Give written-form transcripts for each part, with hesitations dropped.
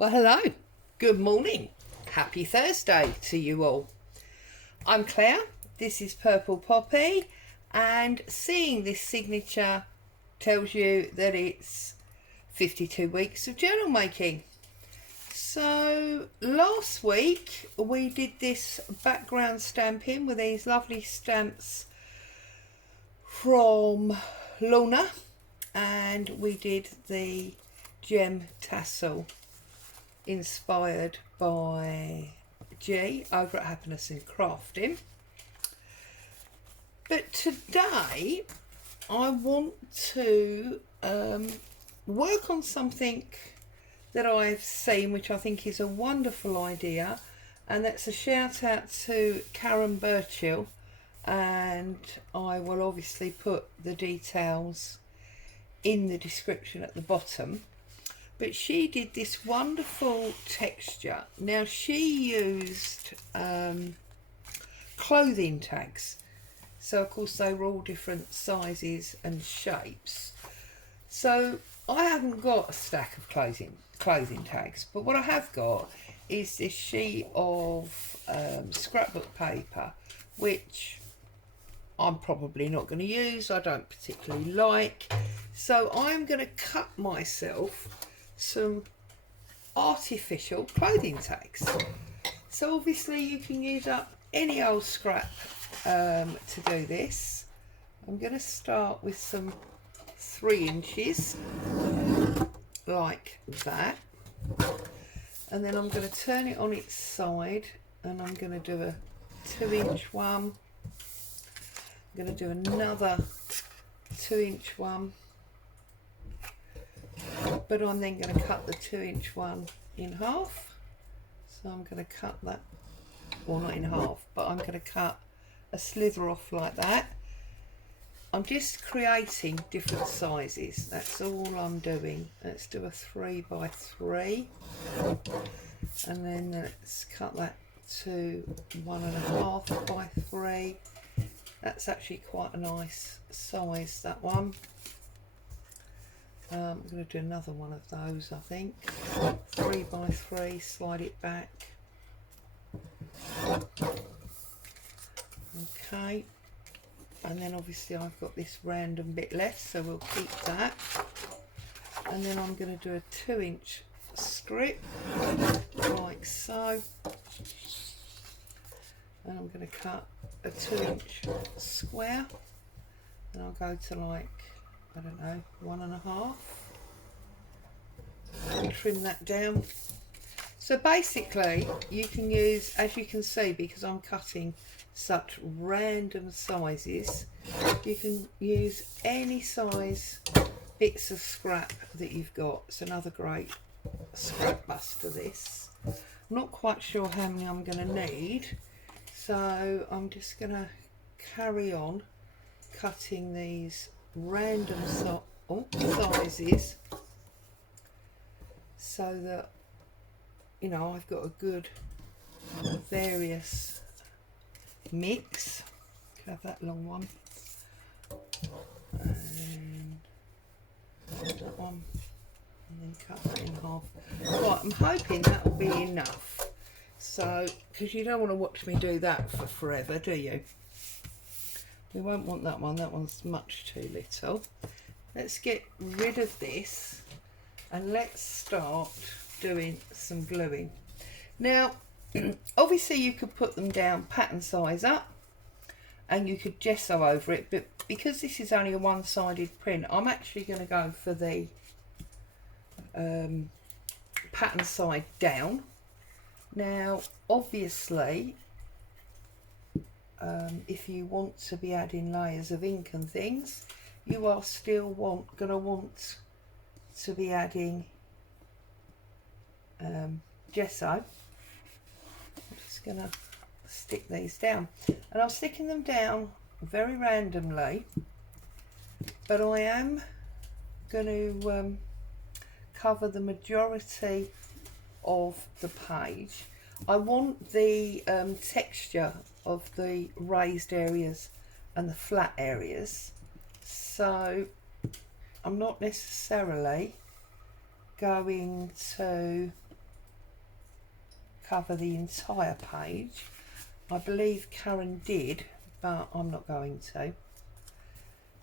Well, hello, good morning, happy Thursday to you all. I'm Claire, this is Purple Poppy, and seeing this signature tells you that it's 52 weeks of journal making. So last week we did this background stamping with these lovely stamps from Luna, and we did the gem tassel inspired by G over at Happiness and Crafting. But today I want to work on something that I've seen, which I think is a wonderful idea, and that's a shout out to Karen Burchill, and I will obviously put the details in the description at the bottom. But she did this wonderful texture. Now she used clothing tags, so of course they were all different sizes and shapes. So I haven't got a stack of clothing tags, but what I have got is this sheet of scrapbook paper, which I'm probably not going to use. I don't particularly like, so I'm going to cut myself some artificial clothing tags. So obviously you can use up any old scrap to do this. I'm going to start with some 3 inches like that, and then I'm going to turn it on its side, and I'm going to do a 2-inch one. I'm going to do another 2-inch one, but I'm then going to cut the 2-inch one in half. So I'm going to cut that, well, not in half, but I'm going to cut a slither off like that. I'm just creating different sizes, that's all I'm doing. Let's do a 3 by 3, and then let's cut that to 1.5 by 3. That's actually quite a nice size, that one. I'm going to do another one of those, I think. 3 by 3, slide it back. Okay, and then obviously I've got this random bit left, so we'll keep that. And then I'm going to do a 2-inch strip, like so. And I'm going to cut a 2-inch square, and I'll go to like, I don't know, 1.5, and trim that down. So basically you can use, as you can see, because I'm cutting such random sizes, you can use any size bits of scrap that you've got. It's another great scrap buster, this. I'm not quite sure how many I'm going to need, so I'm just going to carry on cutting these random sizes, so that, you know, I've got a good various mix. Have that long one, and that one, and then cut that in half. Right, I'm hoping that will be enough, so, because you don't want to watch me do that for forever, do you? We won't want that one, that one's much too little. Let's get rid of this and let's start doing some gluing. Now obviously you could put them down pattern size up and you could gesso over it, but because this is only a one-sided print, I'm actually going to go for the pattern side down. Now obviously if you want to be adding layers of ink and things, you are still going to want to be adding gesso. I'm just going to stick these down, and I'm sticking them down very randomly, but I am going to cover the majority of the page. I want the texture of the raised areas and the flat areas, so I'm not necessarily going to cover the entire page. I believe Karen did, but I'm not going to.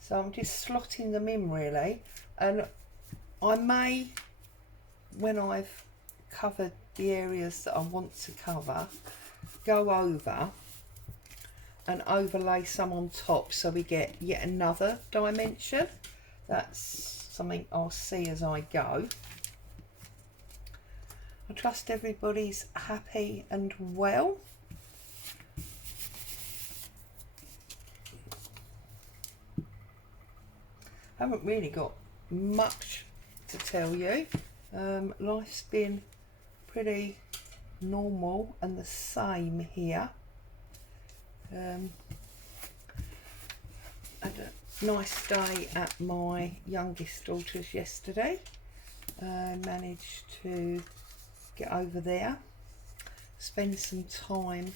So I'm just slotting them in really, and I may, when I've covered the areas that I want to cover, go over and overlay some on top so we get yet another dimension. That's something I'll see as I go. I trust everybody's happy and well. I haven't really got much to tell you. Life's been pretty normal and the same here. Had a nice day at my youngest daughter's yesterday. Managed to get over there, spend some time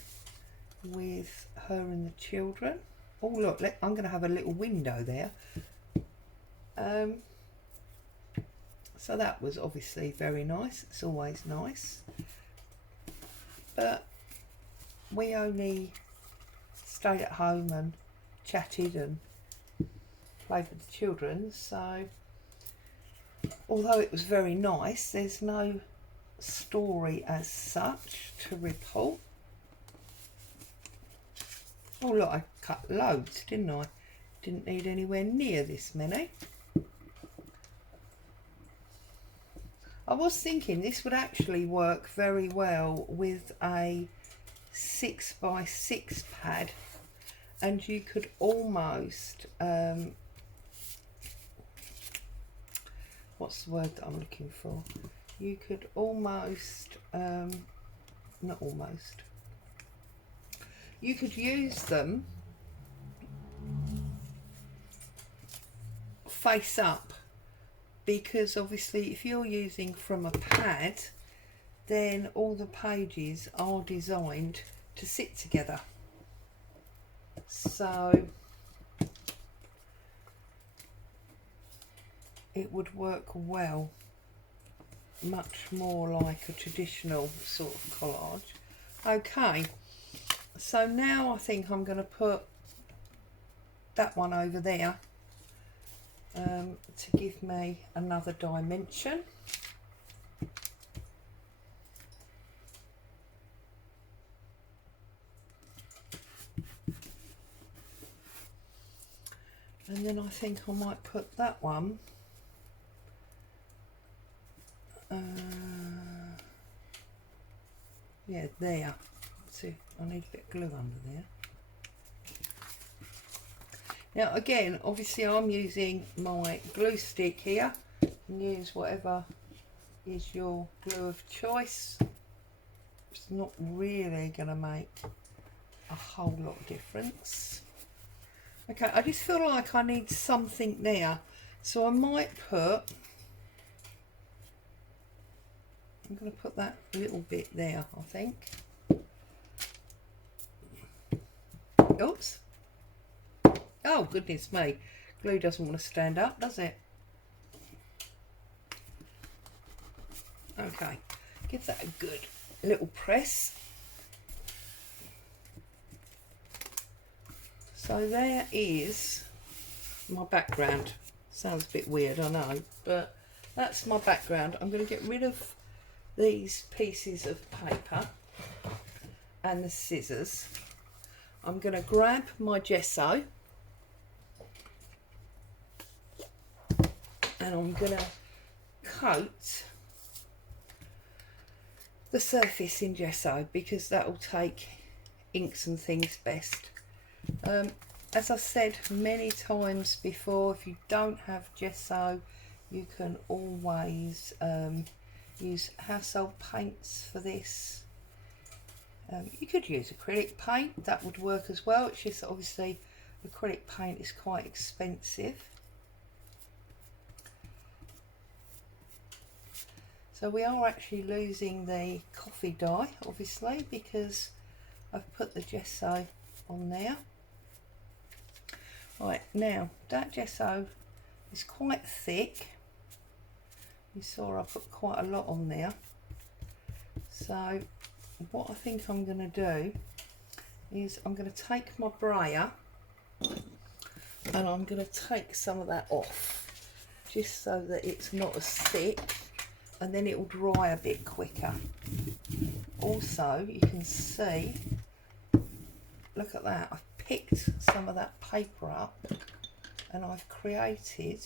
with her and the children. Oh look, I'm going to have a little window there. So that was obviously very nice. It's always nice. But we only stayed at home and chatted and played with the children. So although it was very nice, there's no story as such to report. Oh look, I cut loads, didn't I? Didn't need anywhere near this many. I was thinking this would actually work very well with a 6x6 pad, and you could almost what's the word that I'm looking for? You could almost not almost, you could use them face up, because obviously if you're using from a pad, then all the pages are designed to sit together. So it would work well, much more like a traditional sort of collage. Okay, so now I think I'm going to put that one over there to give me another dimension. And then I think I might put that one yeah, there. See, I need a bit of glue under there. Now again, obviously I'm using my glue stick here. You can use whatever is your glue of choice. It's not really going to make a whole lot of difference. Okay, I just feel like I need something there, so I might put, I'm going to put that little bit there, I think. Oops. Oh, goodness me. Glue doesn't want to stand up, does it? Okay, give that a good little press. So there is my background. Sounds a bit weird, I know, but that's my background. I'm going to get rid of these pieces of paper and the scissors. I'm going to grab my gesso and I'm going to coat the surface in gesso, because that will take inks and things best. As I've said many times before, if you don't have gesso, you can always use household paints for this. You could use acrylic paint, that would work as well. It's just that obviously acrylic paint is quite expensive. So we are actually losing the coffee dye, obviously, because I've put the gesso on there. Right, now that gesso is quite thick. You saw I put quite a lot on there. So what I think I'm going to do is I'm going to take my brayer and I'm going to take some of that off, just so that it's not as thick, and then it will dry a bit quicker. Also, you can see, look at that, I've picked some of that paper up and I've created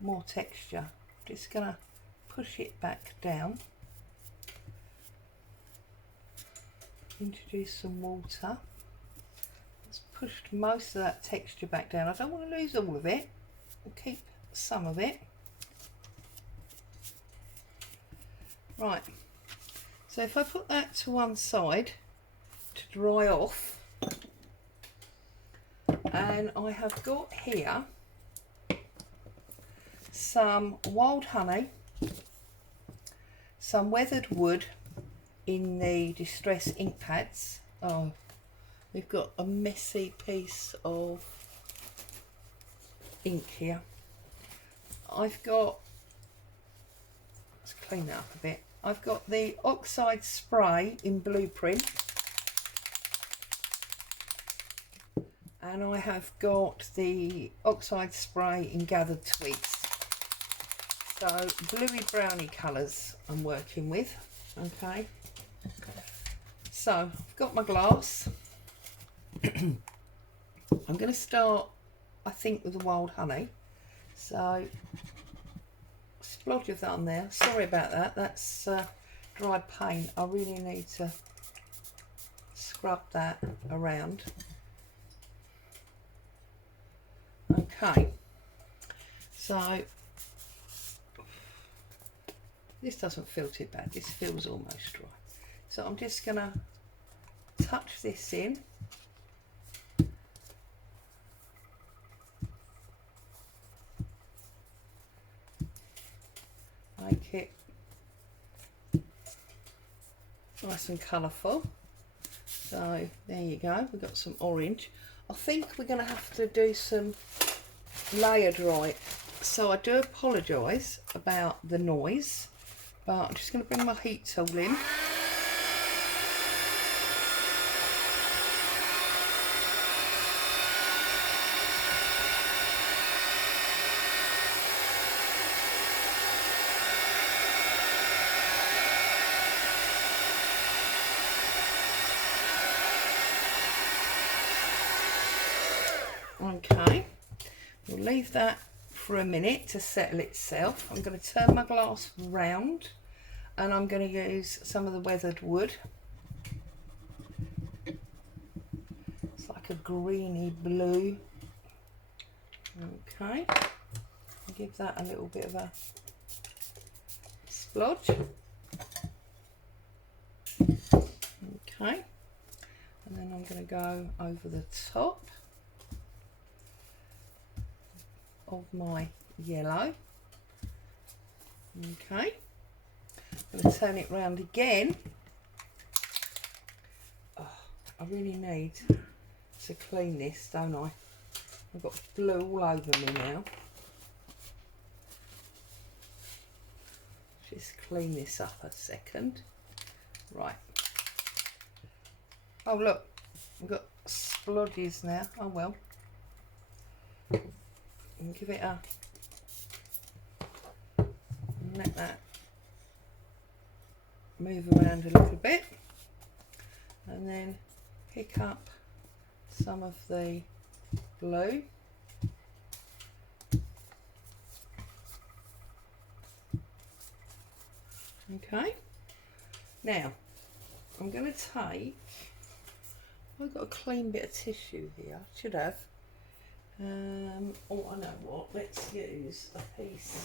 more texture. Just going to push it back down, introduce some water. It's pushed most of that texture back down. I don't want to lose all of it, I'll keep some of it. Right, so if I put that to one side to dry off, and I have got here some wild honey, some weathered wood in the distress ink pads. Oh, we've got a messy piece of ink here. I've got, let's clean that up a bit. I've got the oxide spray in Blueprint, and I have got the oxide spray in Gathered Twigs. So bluey browny colours I'm working with. Okay, so I've got my glass. I'm going to start, I think, with the wild honey. So splodge of that on there. Sorry about that, that's dry paint. I really need to scrub that around. Okay, so this doesn't feel too bad, this feels almost dry. So I'm just going to touch this in. Make it nice and colourful. So there you go, we've got some orange. I think we're going to have to do some layer dry, so I do apologise about the noise, but I'm just going to bring my heat tool in. Okay, we'll leave that for a minute to settle itself. I'm going to turn my glass round and I'm going to use some of the weathered wood. It's like a greeny blue. Okay, I'll give that a little bit of a splodge. Okay, and then I'm going to go over the top of my yellow. Okay, I'm going to turn it round again. Oh, I really need to clean this, don't I? I've got blue all over me now. Just clean this up a second. Right. Oh look, I've got splodges now. Oh well. And give it a, let that move around a little bit, and then pick up some of the blue. Okay, now I'm going to take, I've got a clean bit of tissue here, should have. Oh, I know what, let's use a piece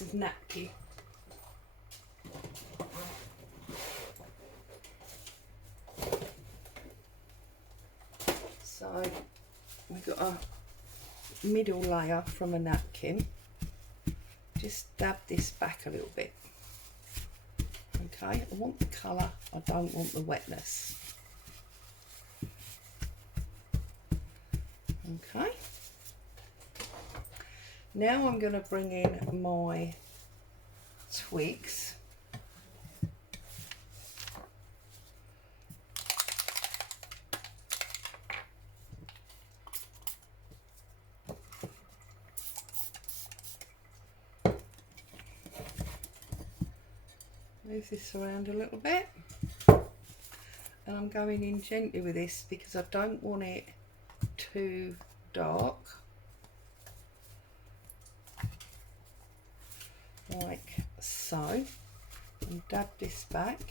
of napkin. So we've got a middle layer from a napkin. Just dab this back a little bit. Okay, I want the colour, I don't want the wetness. Okay, Now I'm going to bring in my twigs. Move this around a little bit, and I'm going in gently with this because I don't want it too dark, like so, and dab this back.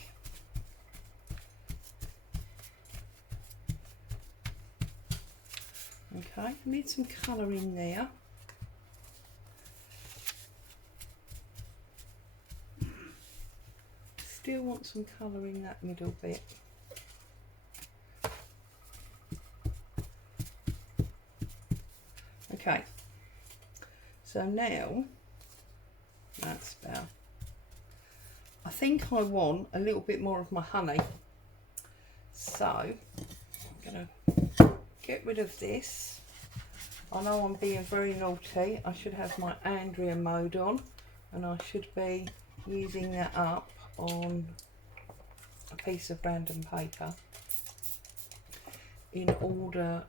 Okay, I need some colour in there. Still want some colour in that middle bit. Okay, so now that's about, I think I want a little bit more of my honey, so I'm going to get rid of this. I know I'm being very naughty. I should have my Andrea mode on, and I should be using that up on a piece of random paper in order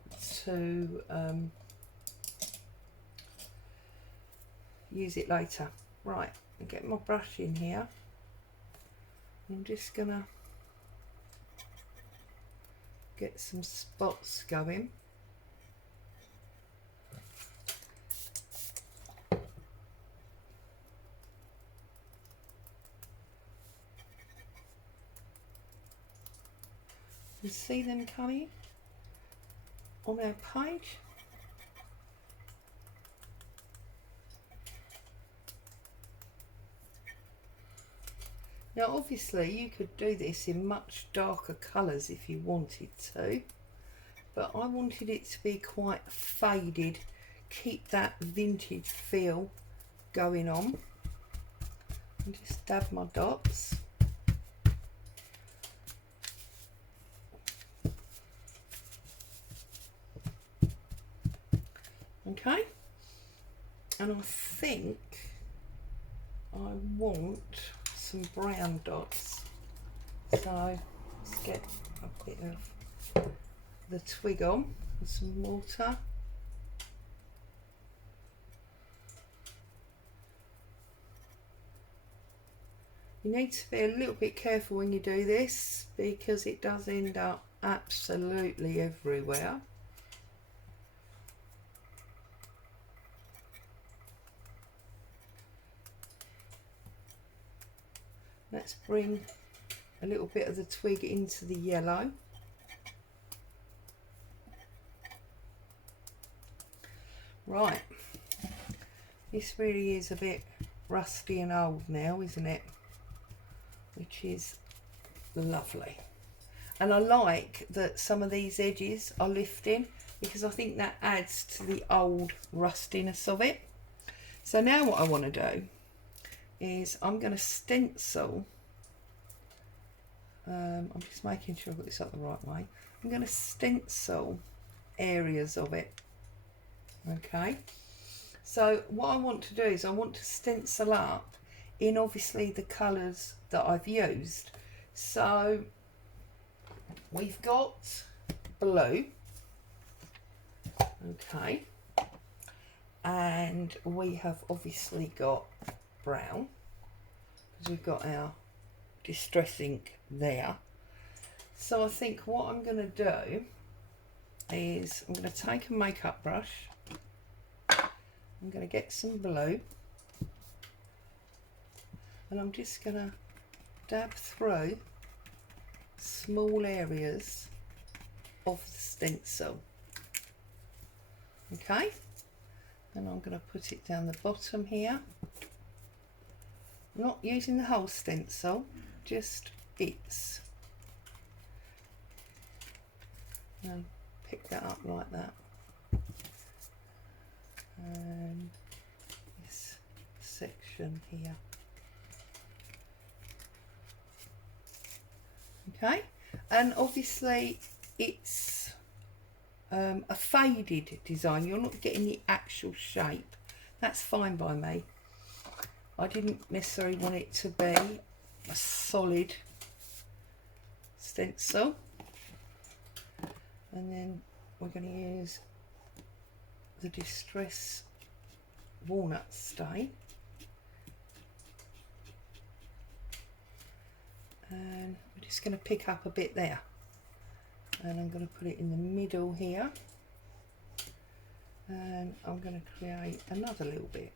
to use it later. Right, I'll get my brush in here. I'm just gonna get some spots going. You see them coming on our page? Now obviously you could do this in much darker colours if you wanted to, but I wanted it to be quite faded, keep that vintage feel going on. And just dab my dots. Okay, and I think I want some brown dots, so let's get a bit of the twig on with some water. You need to be a little bit careful when you do this because it does end up absolutely everywhere. Let's bring a little bit of the twig into the yellow. Right, this really is a bit rusty and old now, isn't it? Which is lovely. And I like that some of these edges are lifting because I think that adds to the old rustiness of it. So now what I want to do is I'm going to stencil. I'm just making sure I've got this up the right way. I'm going to stencil areas of it. Okay, so what I want to do is I want to stencil up in obviously the colours that I've used. So we've got blue, okay, and we have obviously got brown because we've got our distress ink there. So I think what I'm going to do is I'm going to take a makeup brush. I'm going to get some blue and I'm just going to dab through small areas of the stencil. Okay, and I'm going to put it down the bottom here. I'm not using the whole stencil, just bits. And pick that up like that. And this section here. Okay, and obviously it's a faded design. You're not getting the actual shape That's fine by me. I didn't necessarily want it to be a solid stencil. And then we're going to use the Distress Walnut Stain. And we're just going to pick up a bit there. And I'm going to put it in the middle here. And I'm going to create another little bit,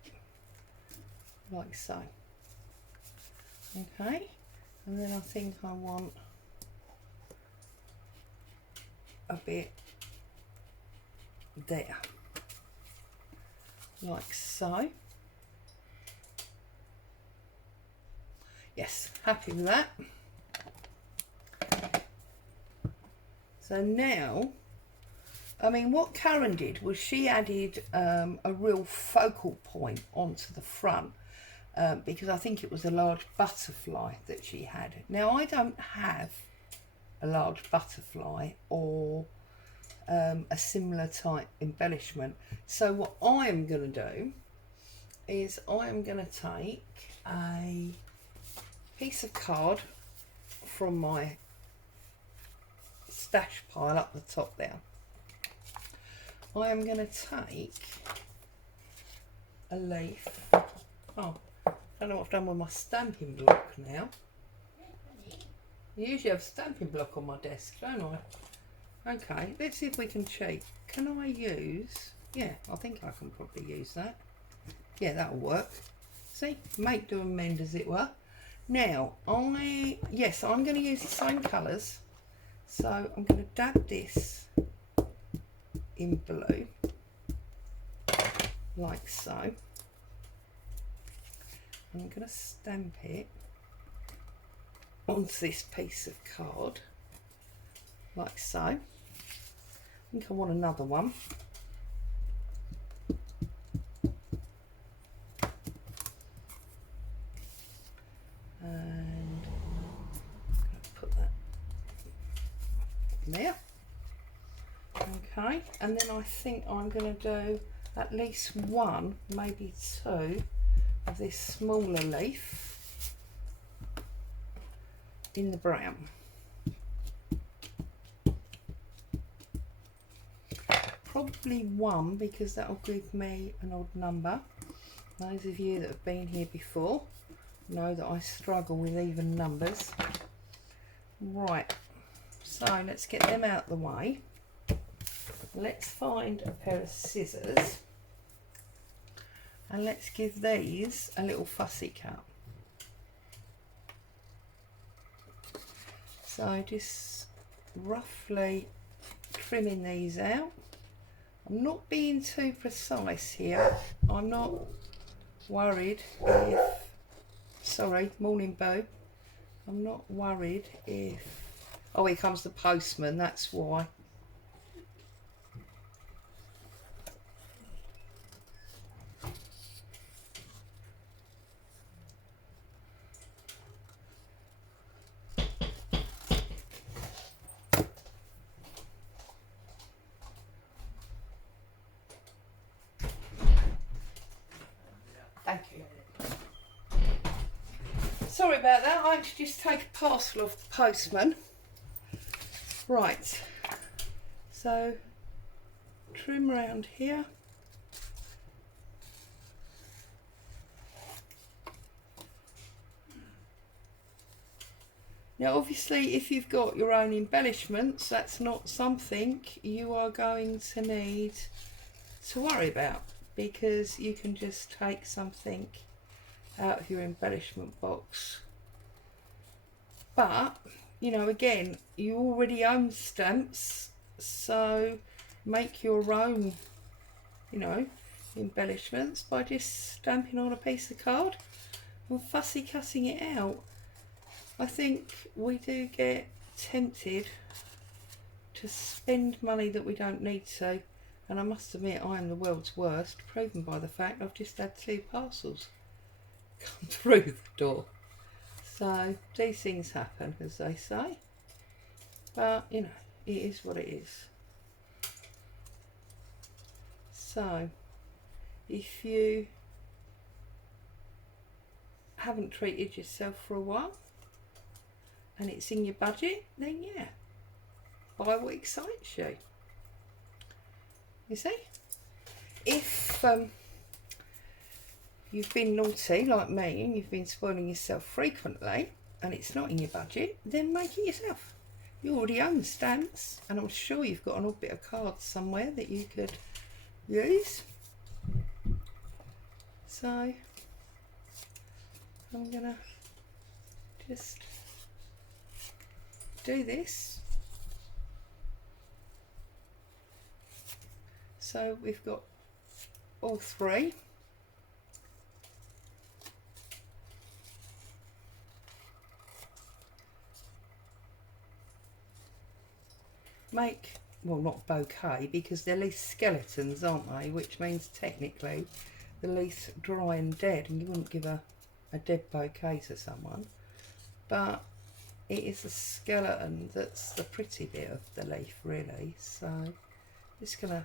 like so. Okay, and then I think I want a bit there, like so. Yes, happy with that. So now, I mean, what Karen did was she added a real focal point onto the front, because I think it was a large butterfly that she had. Now, I don't have a large butterfly or a similar type embellishment. So what I am going to do is I am going to take a piece of card from my stash pile up the top there. I am going to take a leaf. Oh, I don't know what I've done with my stamping block now. I usually have a stamping block on my desk, don't I? Okay, let's see if we can cheat. Can I use... Yeah, I think I can probably use that. Yeah, that'll work. See? Make, do and mend, as it were. Now, I'm going to use the same colours. So I'm going to dab this in blue, like so. And I'm going to stamp it onto this piece of card, like so. I think I want another one. And I'm going to put that there. Okay, and then I think I'm going to do at least one, maybe two of this smaller leaf in the brown. Probably one, because that'll give me an odd number. Those of you that have been here before know that I struggle with even numbers. Right, so let's get them out the way. Let's find a pair of scissors and let's give these a little fussy cut. So just roughly trimming these out. I'm not being too precise here. I'm not worried if, sorry, morning Bo. I'm not worried if, oh, here comes the postman, that's why. Thank you. Sorry about that, I actually just take a parcel off the postman. Right, so trim around here. Now obviously if you've got your own embellishments, that's not something you are going to need to worry about, because you can just take something out of your embellishment box. But, you know, again, you already own stamps, so make your own, you know, embellishments by just stamping on a piece of card and fussy cutting it out. I think we do get tempted to spend money that we don't need to, and I must admit I am the world's worst, proven by the fact I've just had 2 parcels come through the door. So these things happen, as they say, but you know, it is what it is. So if you haven't treated yourself for a while and it's in your budget, then yeah, buy what excites you. You see? If you've been naughty like me and you've been spoiling yourself frequently and it's not in your budget, then make it yourself. You already own stamps, and I'm sure you've got an old bit of cards somewhere that you could use. So I'm gonna just do this. So we've got all three. Make, well, not bouquet, because they're least skeletons, aren't they? Which means technically the least dry and dead, and you wouldn't give a dead bouquet to someone. But it is the skeleton that's the pretty bit of the leaf, really. So I'm just going to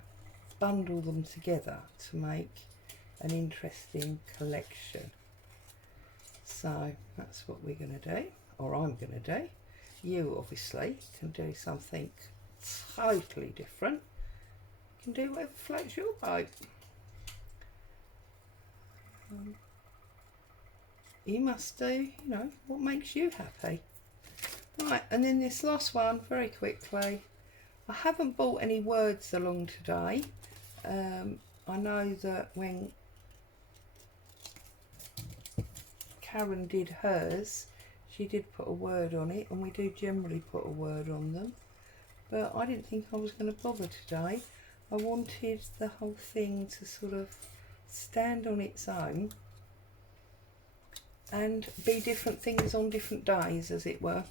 bundle them together to make an interesting collection. So that's what we're going to do, or I'm going to do. You obviously can do something totally different. You can do whatever floats your boat. You must do, you know, what makes you happy. Right, and then this last one, very quickly. I haven't brought any words along today. I know that when Karen did hers, she did put a word on it, and we do generally put a word on them. But I didn't think I was going to bother today. I wanted the whole thing to sort of stand on its own and be different things on different days, as it were.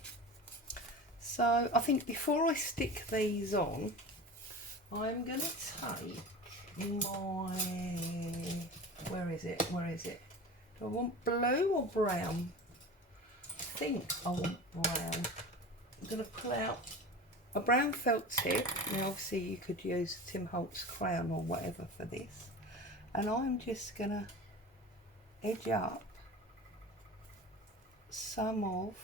So I think before I stick these on, I'm going to take my, where is it? Do I want blue or brown? I think I want brown. I'm going to pull out a brown felt tip. Now obviously you could use Tim Holtz crayon or whatever for this. And I'm just going to edge up some of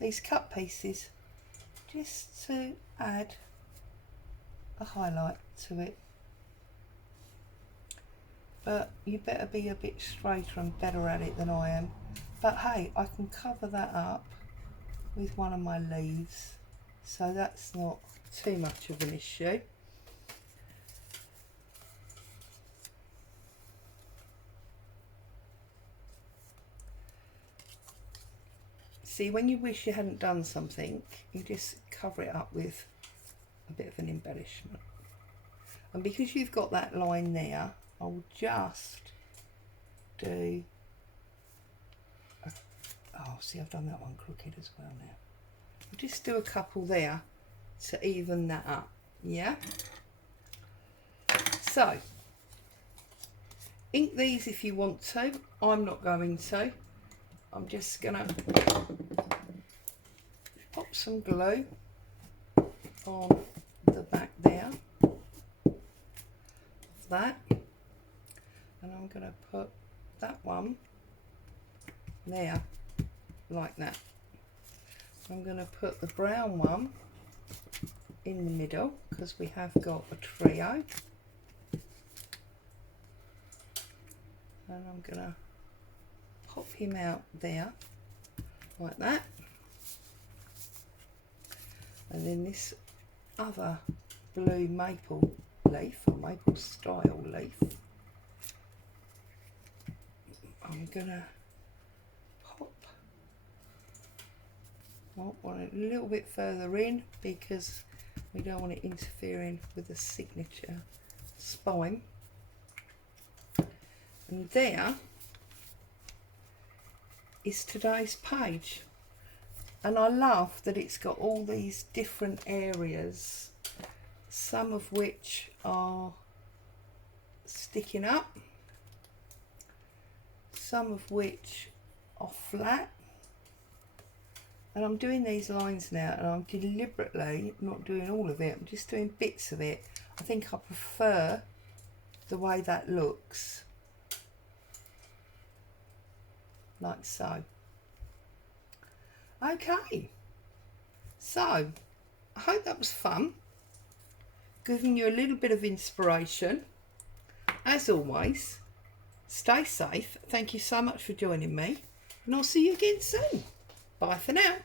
these cut pieces just to add a highlight to it. But you better be a bit straighter and better at it than I am. But hey, I can cover that up with one of my leaves, so that's not too much of an issue. See, when you wish you hadn't done something, you just cover it up with a bit of an embellishment. And because you've got that line there, I'll just do oh, see, I've done that one crooked as well now. I'll just do a couple there to even that up, yeah? So, ink these if you want to. I'm not going to. I'm just going to pop some glue on the back there of that. And I'm going to put that one there. Like that. I'm going to put the brown one in the middle because we have got a trio, and I'm going to pop him out there like that. And then this other blue maple leaf, or maple style leaf, I'm going to want it a little bit further in because we don't want it interfering with the signature spine. And there is today's page, and I love that it's got all these different areas, some of which are sticking up, some of which are flat. And I'm doing these lines now, and I'm deliberately not doing all of it, I'm just doing bits of it. I think I prefer the way that looks. like so. Okay, so I hope that was fun, giving you a little bit of inspiration. As always, stay safe. Thank you so much for joining me, and I'll see you again soon. Bye for now.